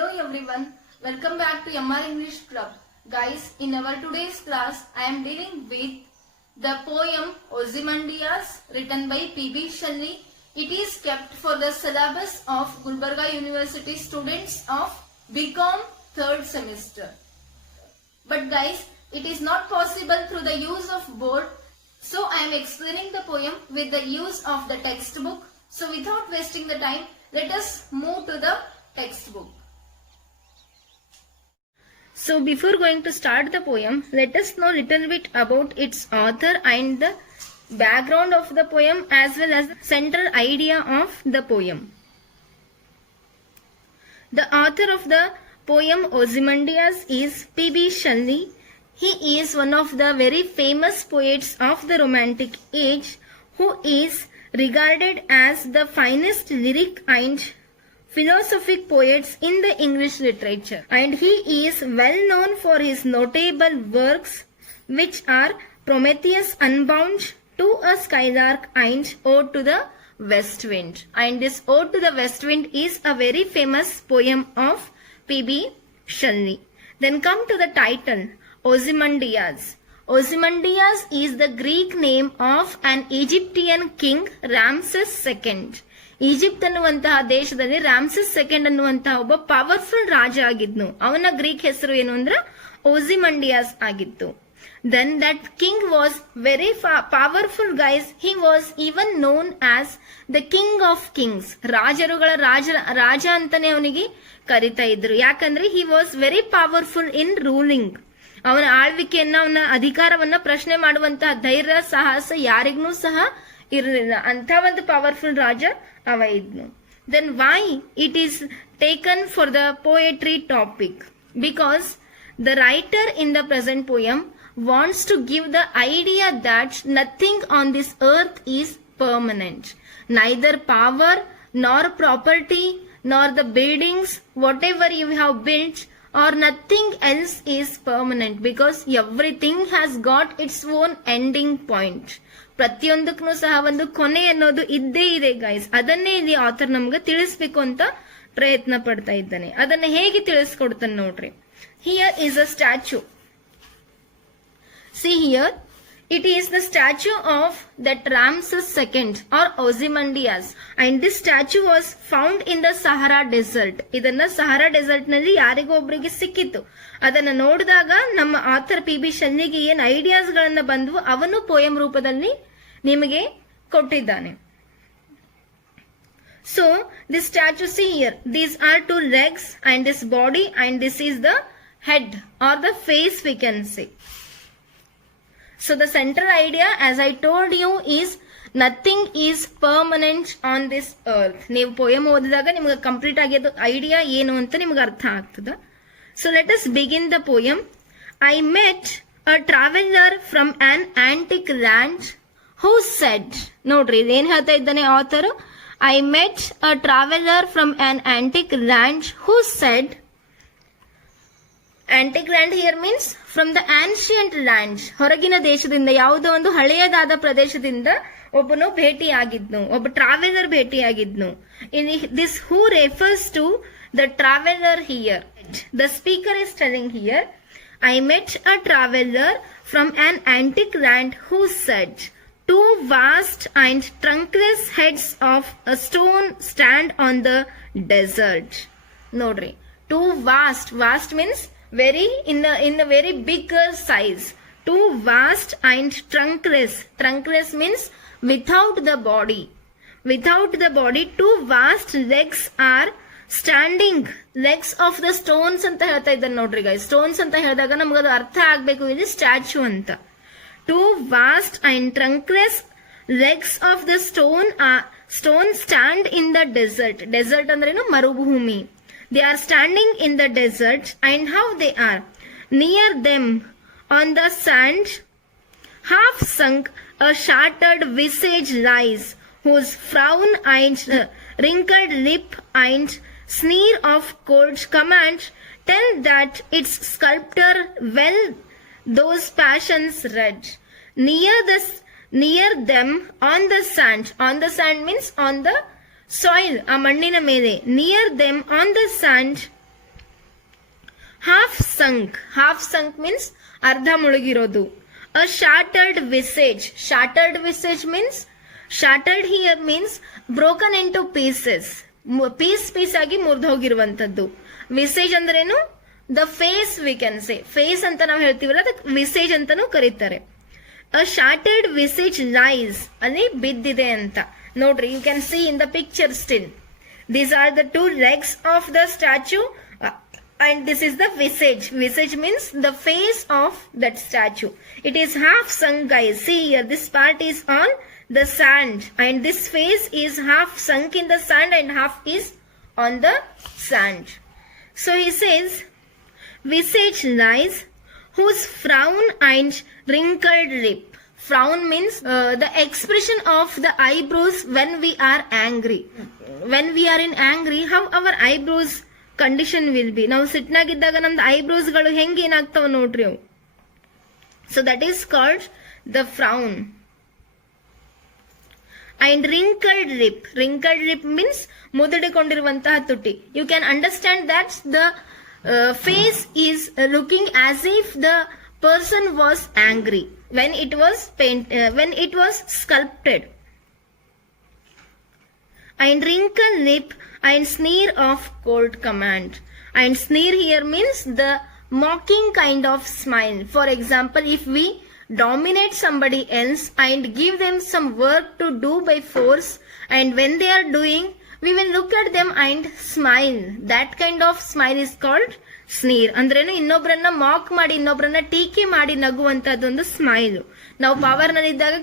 Hello everyone, welcome back to MR English Club. Guys, in our today's class, I am dealing with the poem Ozymandias written by P.B. Shelley. It is kept for the syllabus of Gulbarga University students of BCom 3rd semester. But guys, it is not possible through the use of board. So I am explaining the poem with the use of the textbook. So without wasting the time, let us move to the textbook. So before going to start the poem, let us know little bit about its author and the background of the poem as well as the central idea of the poem. The author of the poem Ozymandias is P.B. Shelley. He is one of the very famous poets of the Romantic age who is regarded as the finest lyric and philosophic poets in the English literature, and he is well known for his notable works which are Prometheus Unbound, To a Skylark and Ode to the West Wind. And this Ode to the West Wind is a very famous poem of P.B. Shelley. Then come to the title, Ozymandias. Ozymandias is the Greek name of an Egyptian king, Ramses II. Egypt ಅನ್ನುವಂತಹ ದೇಶದಲ್ಲಿ Ramses second ಅನ್ನುವಂತಹ ಒಬ್ಬ ಪವರ್ಫುಲ್ ರಾಜ ಆಗಿದ್ನು. ಅವನ ಗ್ರೀಕ್ ಹೆಸರು ಏನು ಅಂದ್ರೆ Ozymandias ಆಗಿತ್ತು. Then that king was very powerful guys. He was even known as the king of kings. ರಾಜರುಗಳ ರಾಜ ಅಂತಾನೆ ಅವನಿಗೆ ಕರಿತಾ ಇದ್ರು. ಯಾಕಂದ್ರೆ he was very powerful in ruling. ಅವನ ಆಳ್ವಿಕೆಯನ್ನ, ಅವನ ಅಧಿಕಾರವನ್ನ ಪ್ರಶ್ನೆ ಮಾಡುವಂತಹ ಧೈರ್ಯ ಸಾಹಸ ಯಾರಿಗೂ ಸಹ ಇರಲಿಲ್ಲ. ಅಂತ ಒಂದು ಪವರ್ಫುಲ್ ರಾಜ ಅವ ಇದ್ನು. Then why it is taken for the poetry topic? Because the writer in the present poem wants to give the idea that nothing on this earth is permanent. Neither power nor property nor the buildings, whatever you have built, or nothing else is permanent, because everything has got its own ending point. ಪ್ರತಿಯೊಂದಕ್ಕೂ ಸಹ ಒಂದು ಕೊನೆ ಅನ್ನೋದು ಇದ್ದೇ ಇದೆ ಗೈಸ್. ಅದನ್ನೇ ಇಲ್ಲಿ ಆಥರ್ ನಮ್ಗೆ ತಿಳಿಸ್ಬೇಕು ಅಂತ ಪ್ರಯತ್ನ ಪಡ್ತಾ ಇದ್ದಾನೆ. ಅದನ್ನ ಹೇಗೆ ತಿಳಿಸ್ಕೊಡ್ತಾನೆ ನೋಡ್ರಿ. Here is a statue. See here, it is the statue of that Ramses II or Ozymandias, and this statue was found in the Sahara Desert. ಇದನ್ನ ಸಹರಾ ಡೆಸರ್ಟ್ ನಲ್ಲಿ ಯಾರಿಗೋ ಒಬ್ಬರಿಗೆ ಸಿಕ್ಕಿತ್ತು. ಅದನ್ನ ನೋಡಿದಾಗ ನಮ್ಮ ಆಥರ್ P.B. ಶೆಲ್ಲಿಗೆ ಏನ್ ಐಡಿಯಾಸ್ ಗಳನ್ನ ಬಂದ್ವು ಅವನು ಪೋಯಂ ರೂಪದಲ್ಲಿ ನಿಮಗೆ ಕೊಟ್ಟಿದ್ದಾನೆ. So this statue, see here, these are two legs and this body, and this is the head or the face we can say. So the central idea, as I told you, is nothing is permanent on this earth. ನೀವು ಪೋಯಮ್ ಓದಿದಾಗ ನಿಮಗೆ ಕಂಪ್ಲೀಟ್ ಆಗಿದ್ದು ಐಡಿಯಾ ಏನು ಅಂತ ನಿಮಗೆ ಅರ್ಥ ಆಗ್ತದ. So let us begin the poem. I met a traveler from an antique land who said, ನೋಡ್ರಿ ಏನ್ ಹೇಳ್ತಾ ಇದ್ದಾನೆ author. I met a traveler from an antique land who said, antique land here means from the ancient land. ಹೊರಗಿನ ದೇಶದಿಂದ, ಯಾವುದೋ ಒಂದು ಹಳೆಯದಾದ ಪ್ರದೇಶದಿಂದ ಒಬ್ಬನು ಭೇಟಿಯಾಗಿದ್ನು, ಒಬ್ಬ ಟ್ರಾವೆಲರ್ ಭೇಟಿಯಾಗಿದ್ನು. This who refers to the traveller here. The speaker is telling here, I met a traveller from an antique land who said, two vast and trunkless heads of a stone stand on the desert. ನೋಡ್ರಿ, two vast, vast means very in a very big size. Too vast and trunkless. Trunkless means without the body. Without the body, two vast legs are standing. Legs of the stones ಅಂತ ಹೇಳ್ತಾ ಇದ್ದಾರೆ ನೋಡ್ರಿ guys. Stones ಅಂತ ಹೇಳಿದಾಗ ನಮ್ಗೆ ಅದು ಅರ್ಥ ಆಗ್ಬೇಕು, ಇದು ಸ್ಟ್ಯಾಚ್ಯೂ ಅಂತ. Two vast and trunkless legs of the stone stand in the desert. Desert ಅಂದ್ರೇನು? ಮರುಭೂಮಿ. They are standing in the desert, and how they are. Near them on the sand, half sunk, a shattered visage lies, whose frown and wrinkled lip and sneer of cold command tell that its sculptor well those passions read. Near them on the sand means on the soil, ಆ ಮಣ್ಣಿನ ಮೇಲೆ. Near them on the sand, half sunk means ಅರ್ಧ ಮುಳುಗಿರೋದು. A shattered visage means shattered here means broken into pieces, piece ಆಗಿ ಮುರಿದು ಹೋಗಿರುವಂತದ್ದು. Visage ಅಂದ್ರೇನು? The face we can say, face ಅಂತ ನಾವು ಹೇಳ್ತೀವಲ್ಲ ಅದಕ್ಕೆ ವಿಸೇಜ್ ಅಂತಾನೂ ಕರೀತಾರೆ. ಅ ಶಾರ್ಟೆಡ್ ವಿಸೇಜ್ ಲೈಸ್, ಅಲ್ಲಿ ಬಿದ್ದಿದೆ ಅಂತ ನೋಡ್ರಿ. You can see in the picture still. These are the two legs of the statue and this is the visage. Visage means the face of that statue. It is half sunk, guys. See here, this part is on the sand and this face is half sunk in the sand and half is on the sand. So he says, visage lies whose frown and wrinkled lip. Frown means the expression of the eyebrows when we are angry. When we are in angry, how our eyebrows condition will be. ನಾವು ಸಿಟ್ನಾಗಿದ್ದಾಗ ನಮ್ದು eyebrows ಗಳು ಹೆಂಗೆ ಏನಾಗ್ತಾವ ನೋಡ್ರಿ ಅವು. So that is called the frown. And wrinkled lip means ಮುದುಡಿಕೊಂಡಿರುವಂತಹ ತುಟಿ. You can understand that the face is looking as if the person was angry when it was sculpted. And wrinkled lip and sneer of cold command. And sneer here means the mocking kind of smile. For example, if we dominate somebody else and give them some work to do by force, and when they are doing, we will look at them and smile. That kind of smile is called ಸ್ನೀರ್. ಅಂದ್ರೇನು? ಇನ್ನೊಬ್ರನ್ನ ಮಾಕ್ ಮಾಡಿ, ಇನ್ನೊಬ್ರನ್ನ ಟೀಕೆ ಮಾಡಿ ನಗುವಂತದ್ದೊಂದು ಸ್ಮೈಲ್. ನಾವು ಪವರ್ ನಲ್ಲಿದ್ದಾಗ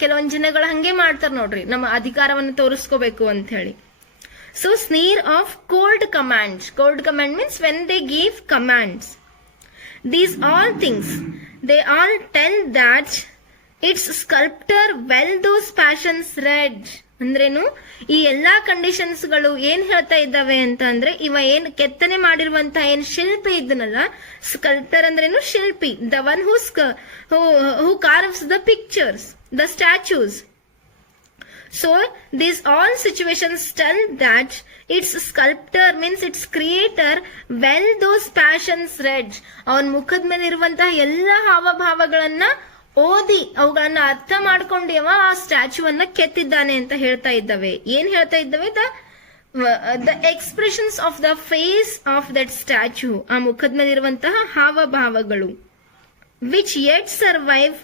ಕೆಲವೊಂದು ಜನಗಳು ಹಂಗೆ ಮಾಡ್ತಾರೆ ನೋಡ್ರಿ, ನಮ್ಮ ಅಧಿಕಾರವನ್ನು ತೋರಿಸ್ಕೋಬೇಕು ಅಂತ ಹೇಳಿ. So sneer of cold command means when they give commands. These all things they all tell that it's sculptor well those passions read. ಅಂದ್ರೇನು? ಈ ಎಲ್ಲಾ ಕಂಡೀಷನ್ಸ್ ಗಳು ಏನ್ ಹೇಳ್ತಾ ಇದ್ದಾವೆ ಅಂತ ಅಂದ್ರೆ, ಇವ ಏನ್ ಕೆತ್ತನೆ ಮಾಡಿರುವಂತಹ ಏನ್ ಶಿಲ್ಪಿ ಇದ್ದನಲ್ಲ, ಸ್ಕಲ್ಪ್ಟರ್ ಅಂದ್ರೇನು? ಶಿಲ್ಪಿ. The one who carves the pictures, the statues. So these all situations tell that it's sculptor means it's creator well those passions read. ಅವನ ಮುಖದ ಮೇಲೆ ಇರುವಂತಹ ಎಲ್ಲಾ ಹಾವಭಾವಗಳನ್ನ ಓದಿ ಅವುಗಳನ್ನ ಅರ್ಥ ಮಾಡ್ಕೊಂಡೇವ ಆ ಸ್ಟ್ಯಾಚ್ಯೂವನ್ನ ಕೆತ್ತಿದ್ದಾನೆ ಅಂತ ಹೇಳ್ತಾ ಇದ್ದಾವೆ. ಏನ್ ಹೇಳ್ತಾ ಇದ್ದಾವೆ? The expressions of the face of that statue, ಆ ಮುಖದ ಮೇಲೆ ಇರುವಂತಹ ಹಾವಭಾವಗಳು. Which yet survive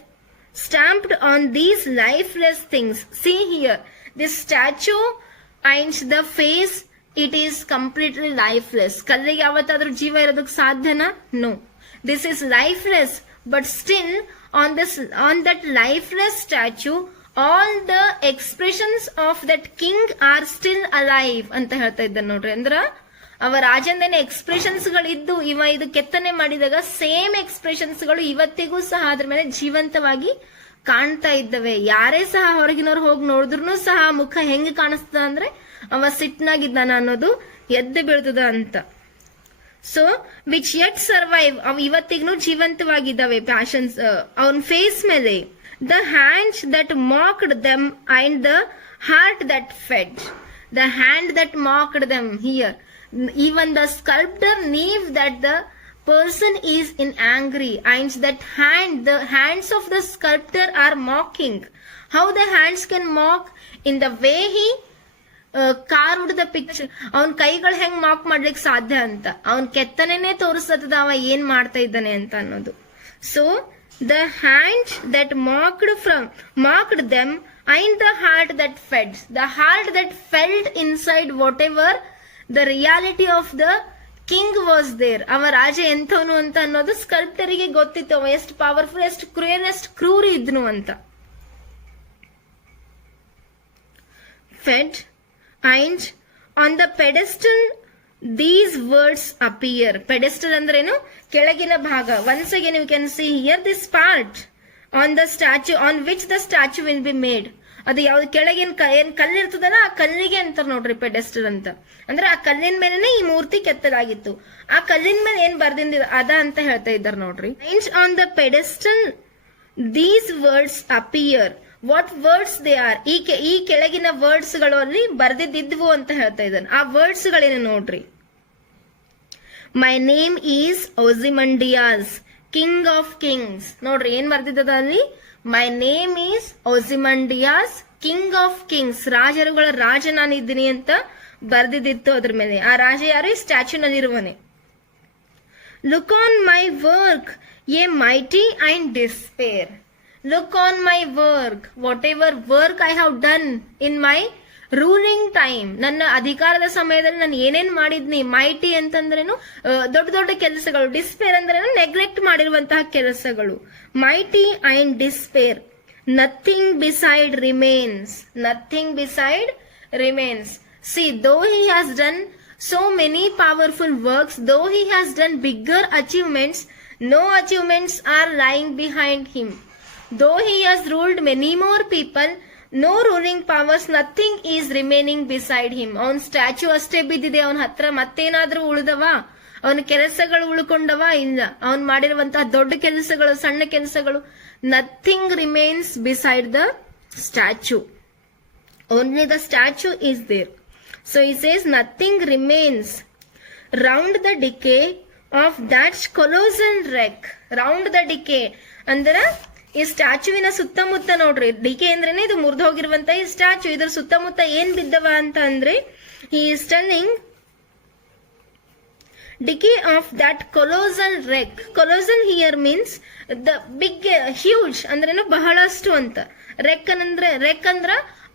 stamped on these lifeless things. See here, this statue and the face, it is completely lifeless. ಕಲ್ಲಿಗೆ ಯಾವತ್ತಾದ್ರೂ ಜೀವ ಇರೋದಕ್ಕೆ ಸಾಧ್ಯನಾ? No. This is lifeless, but still on that lifeless statue all the expressions of that king are still alive ಅಂತ ಹೇಳ್ತಾ ಇದ್ದಾನೆ ನೋಡ್ರಿ. ಅಂದ್ರ ಅವ ರಾಜಂದೇನೆ ಎಕ್ಸ್ಪ್ರೆಷನ್ಸ್ ಗಳಿದ್ದು ಇವ ಇದು ಕೆತ್ತನೆ ಮಾಡಿದಾಗ ಸೇಮ್ ಎಕ್ಸ್ಪ್ರೆಷನ್ಸ್ ಗಳು ಇವತ್ತಿಗೂ ಸಹ ಅದ್ರ ಮೇಲೆ ಜೀವಂತವಾಗಿ ಕಾಣ್ತಾ ಇದ್ದವೆ. ಯಾರೇ ಸಹ ಹೊರಗಿನವ್ರು ಹೋಗಿ ನೋಡಿದ್ರು ಸಹ ಮುಖ ಹೆಂಗ್ ಕಾಣಿಸ್ತದ ಅಂದ್ರೆ ಅವ ಸಿಟ್ನಾಗಿದ್ದಾನ ಅನ್ನೋದು ಎದ್ದು ಬೀಳ್ತದ ಅಂತ. ಸೊ ವಿಚ್ ಯೆಟ್ ಸರ್ವೈವ್, ಅವು ಇವತ್ತಿಗೂ ಜೀವಂತವಾಗಿದ್ದಾವೆ ಪ್ಯಾಷನ್ಸ್ ಅವನ್ ಫೇಸ್ ಮೇಲೆ. The hand that mocked them and the heart that fed. The hand that mocked them here, even the sculptor knew that the person is in angry and that the hands of the sculptor are mocking. How the hands can mock? In the way he carved the picture. ಅವನ್ ಕೈಗಳು ಹೆಂಗ್ ಮಾಕ್ ಮಾಡ್ಲಿಕ್ಕೆ ಸಾಧ್ಯ ಅಂತ ಅವನ್ ಕೆತ್ತನೆನೇ ತೋರಿಸ್ತದ ಅವ ಏನ್ ಮಾಡ್ತಾ ಇದ್ದಾನೆ ಅಂತ ಅನ್ನೋದು. So the hand that mocked them and the heart that fed. The heart that felt inside whatever the reality of the king was there. ಅವ ರಾಜ ಎಂಥವನು ಅಂತ ಅನ್ನೋದು ಸ್ಕಲ್ಪ್ಟರಿಗೆ ಗೊತ್ತಿತ್ತು. ಅವ ಎಷ್ಟು ಪವರ್ಫುಲ್, ಎಷ್ಟು ಕ್ರೂಯಲ್, ಎಷ್ಟು ಕ್ರೂರಿ ಇದ್ನು ಅಂತ. Fed and on the pedestal these words appear. Pedestal ಅಂದ್ರೇನು? ಕೆಳಗಿನ ಭಾಗ. Once again you can see here this part on the statue on which the statue will be made. ಅದು ಯಾವ್ದು ಕೆಳಗಿನ ಏನ್ ಕಲ್ಲು ಇರ್ತದಲ್ಲ ಆ ಕಲ್ಲಿಗೆ ಅಂತಾರ ನೋಡ್ರಿ ಪೆಡೆಸ್ಟಲ್ ಅಂತ. ಅಂದ್ರೆ ಆ ಕಲ್ಲಿನ ಮೇಲೆನೆ ಈ ಮೂರ್ತಿ ಕೆತ್ತಲಾಗಿತ್ತು. ಆ ಕಲ್ಲಿನ ಮೇಲೆ ಏನ್ ಬರ್ದಿಂದ ಅದ ಅಂತ ಹೇಳ್ತಾ ಇದ್ದಾರೆ ನೋಡ್ರಿ. ಆನ್ ದ ಪೆಡೆಸ್ಟಲ್ these words appear. What words they are? ಈ ಕೆಳಗಿನ ವರ್ಡ್ಸ್ ಗಳು ಅಲ್ಲಿ ಬರ್ದಿದ್ವು ಅಂತ ಹೇಳ್ತಾ ಇದ್ದಾನೆ. ಆ ವರ್ಡ್ಸ್ ಗಳೇನು ನೋಡ್ರಿ. My name is Ozymandias king of kings. ನೋಡ್ರಿ ಏನ್ ಬರ್ದಿದ್ದದ ಅಲ್ಲಿ, my name is Ozymandias king of kings, ರಾಜರುಗಳ ರಾಜ ನಾನಿದ್ದೀನಿ ಅಂತ ಬರ್ದಿದ್ದಿತ್ತು ಅದ್ರ ಮೇಲೆ. ಆ ರಾಜ ಯಾರು? ಈ ಸ್ಟ್ಯಾಚ್ಯೂ ನಲ್ಲಿರುವನೆ. Look on my work ye mighty and despair. Look on my work, whatever work I have done in my ruling time, ನನ್ನ ಅಧಿಕಾರದ ಸಮಯದಲ್ಲಿ ನಾನು ಏನೇನ್ ಮಾಡಿದ್ನಿ. ಮೈಟಿ ಅಂತಂದ್ರೇನು ದೊಡ್ಡ ದೊಡ್ಡ ಕೆಲಸಗಳು, ಡಿಸ್ಪೇರ್ ಅಂದ್ರೇನು ನೆಗ್ಲೆಕ್ಟ್ ಮಾಡಿರುವಂತಹ ಕೆಲಸಗಳು. Mighty and despair, nothing beside remains, nothing beside remains. See, though he has done so many powerful works, though he has done bigger achievements, no achievements are lying behind him. Though he has ruled many more people, no ruling powers, nothing is remaining beside him. ಅವನ್ ಸ್ಟ್ಯಾಚ್ಯೂ ಅಷ್ಟೇ ಬಿದ್ದಿದೆ, ಅವನ ಹತ್ರ ಮತ್ತೇನಾದ್ರೂ ಉಳಿದವ? ಅವನ ಕೆಲಸಗಳು ಉಳ್ಕೊಂಡವ? ಇಲ್ಲ. ಅವನ್ ಮಾಡಿರುವಂತಹ ದೊಡ್ಡ ಕೆಲಸಗಳು, ಸಣ್ಣ ಕೆಲಸಗಳು, nothing remains beside the statue. Only the statue is there. So he says nothing remains round the decay of that colossal wreck. Round the decay ಅಂದ್ರೆ ಈ ಸ್ಟ್ಯಾಚ್ಯೂವಿನ ಸುತ್ತಮುತ್ತ ನೋಡ್ರಿ, ಡಿಕೆ ಅಂದ್ರೇನೆ ಇದು ಮುರಿದು ಹೋಗಿರುವಂತ ಈ ಸ್ಟ್ಯಾಚ್ಯೂ, ಇದ್ರ ಸುತ್ತಮುತ್ತ ಏನ್ ಬಿದ್ದವ ಅಂತ ಅಂದ್ರೆ he is telling decay of that colossal wreck. Colossal here means the big, huge ಅಂದ್ರೇನು ಬಹಳಷ್ಟು ಅಂತ. ರೆಕ್ ಅಂದ್ರ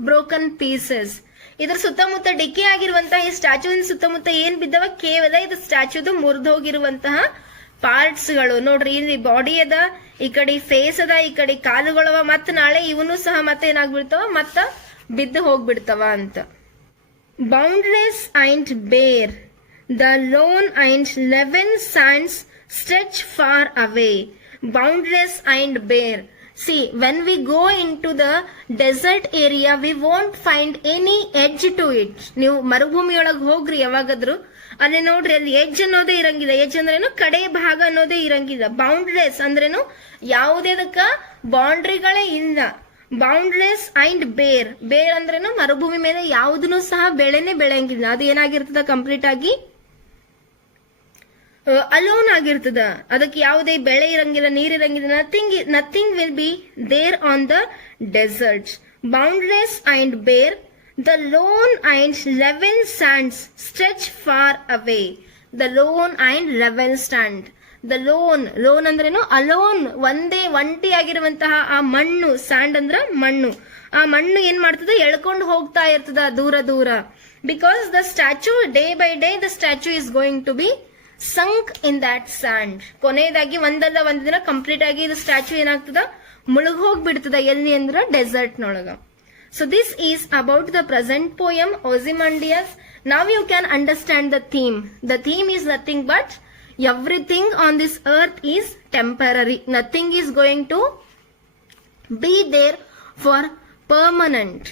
ಬ್ರೋಕನ್ ಪೀಸಸ್. ಇದ್ರ ಸುತ್ತಮುತ್ತ ಡಿಕೆ ಆಗಿರುವಂತಹ ಈ ಸ್ಟ್ಯಾಚ್ಯೂವಿನ ಸುತ್ತಮುತ್ತ ಏನ್ ಬಿದ್ದವ? ಕೇವಲ ಇದು ಸ್ಟ್ಯಾಚ್ಯೂದು ಮುರಿದೋಗಿರುವಂತಹ ಪಾರ್ಟ್ಸ್ ಗಳು. ನೋಡ್ರಿ, ಇಲ್ಲಿ ಬಾಡಿ ಅದ, ಈ ಕಡೆ ಫೇಸ್ ಅದ, ಈ ಕಡೆ ಕಾಲುಗಳವ, ಮತ್ತ ನಾಳೆ ಇವನು ಸಹ ಮತ್ತೆ ಏನಾಗ್ಬಿಡ್ತಾವ, ಮತ್ತ ಬಿದ್ದು ಹೋಗ್ಬಿಡ್ತಾವ ಅಂತ. Boundless and bare, the lone and eleven sands stretch far away. Boundless and bare. See, when we go into the desert area, we won't find any edge to it. ನೀವು ಮರುಭೂಮಿಯೊಳಗೆ ಹೋಗ್ರಿ ಯಾವಾಗಾದ್ರು, ಅಲ್ಲಿ ನೋಡ್ರಿ, ಅಲ್ಲಿ ಎಡ್ಜ್ ಅನ್ನೋದೇ ಇರಂಗಿಲ್ಲ. ಎಡ್ಜ್ ಅಂದ್ರೇನು? ಕಡೆ ಭಾಗ ಅನ್ನೋದೇ ಇರಂಗಿಲ್ಲ. ಬೌಂಡ್ಲೆಸ್ ಅಂದ್ರೇನು? ಯಾವುದೇದಕ್ಕ ಬೌಂಡ್ರಿಗಳೇ ಇಲ್ಲ. ಬೌಂಡ್ಲೆಸ್ ಅಂಡ್ ಬೇರ್, ಬೇರ್ ಅಂದ್ರೇನು? ಮರುಭೂಮಿ ಮೇಲೆ ಯಾವುದನ್ನು ಸಹ ಬೆಳೆನೇ ಬೆಳೆಯಂಗಿಲ್ಲ. ಅದು ಏನಾಗಿರ್ತದ? ಕಂಪ್ಲೀಟ್ ಆಗಿ ಅಲೋನ್ ಆಗಿರ್ತದ. ಅದಕ್ಕೆ ಯಾವುದೇ ಬೆಳೆ ಇರಂಗಿಲ್ಲ, ನೀರಿರಂಗಿಲ್ಲ. Nothing will be there on the desert. Boundless and bare, the lone and level sands stretch far away. The lone and level stand. The lone ಅಂದ್ರೇನು? ಅಲೋನ್, ಒಂಟಿ ಆಗಿರುವಂತಹ ಆ ಮಣ್ಣು. ಸ್ಯಾಂಡ್ ಅಂದ್ರ ಮಣ್ಣು. ಆ ಮಣ್ಣು ಏನ್ ಮಾಡ್ತದ? ಎಳ್ಕೊಂಡು ಹೋಗ್ತಾ ಇರ್ತದ ದೂರ ದೂರ. Because the statue, day by day the statue is going to be sunk in that sand. ಕೊನೆಯದಾಗಿ ಒಂದಲ್ಲ ಒಂದ್ ದಿನ ಕಂಪ್ಲೀಟ್ ಆಗಿ ಇದು ಸ್ಟ್ಯಾಚ್ಯೂ ಏನಾಗ್ತದ? ಮುಳುಗ್ ಹೋಗ್ಬಿಡ್ತದ. ಎಲ್ಲಿ ಅಂದ್ರ ಡೆಸರ್ಟ್ ನೊಳಗ. So this is about the present poem Ozymandias. Now you can understand the theme. The theme is nothing but everything on this earth is temporary. Nothing is going to be there for permanent.